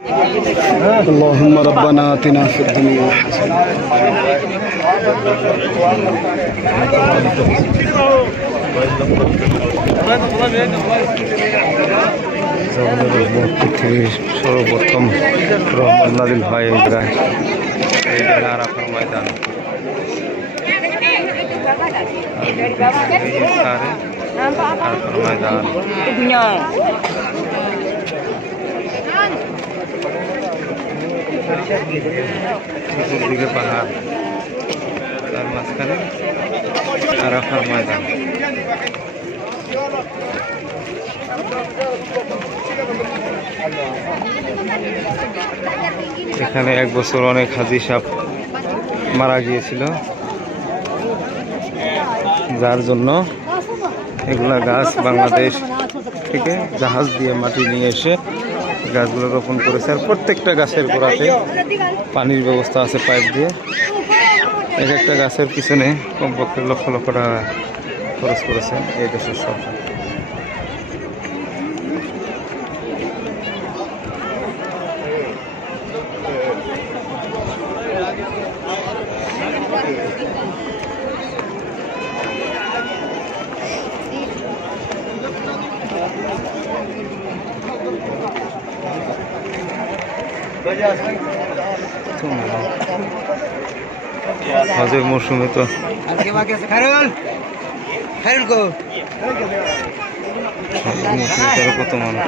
اللهم ربنا آتنا في الدنيا حسنة পৃথিবীর সর্বপ্রথম রহমত নাজিল হয় এই জায়গায়। এইটা আরাফার ময়দান। আরাফার ময়দান চতুর্দিকে পাহাড়, তার মাঝখানে আরাফার ময়দান। এখানে এক বছর অনেক হাজি সাহেব মারা গিয়েছিল, যার জন্য এগুলা গাছ বাংলাদেশ থেকে জাহাজ দিয়ে মাটি নিয়ে এসে গাছগুলো রোপণ করেছে। আর প্রত্যেকটা গাছের গোড়াতে পানির ব্যবস্থা আছে পাইপ দিয়ে। এক একটা গাছের পিছনে কমপক্ষে লক্ষ লক্ষ টাকা খরচ করেছেন এই দেশের সরকার। হজের মৌসুমে তো কত মানুষ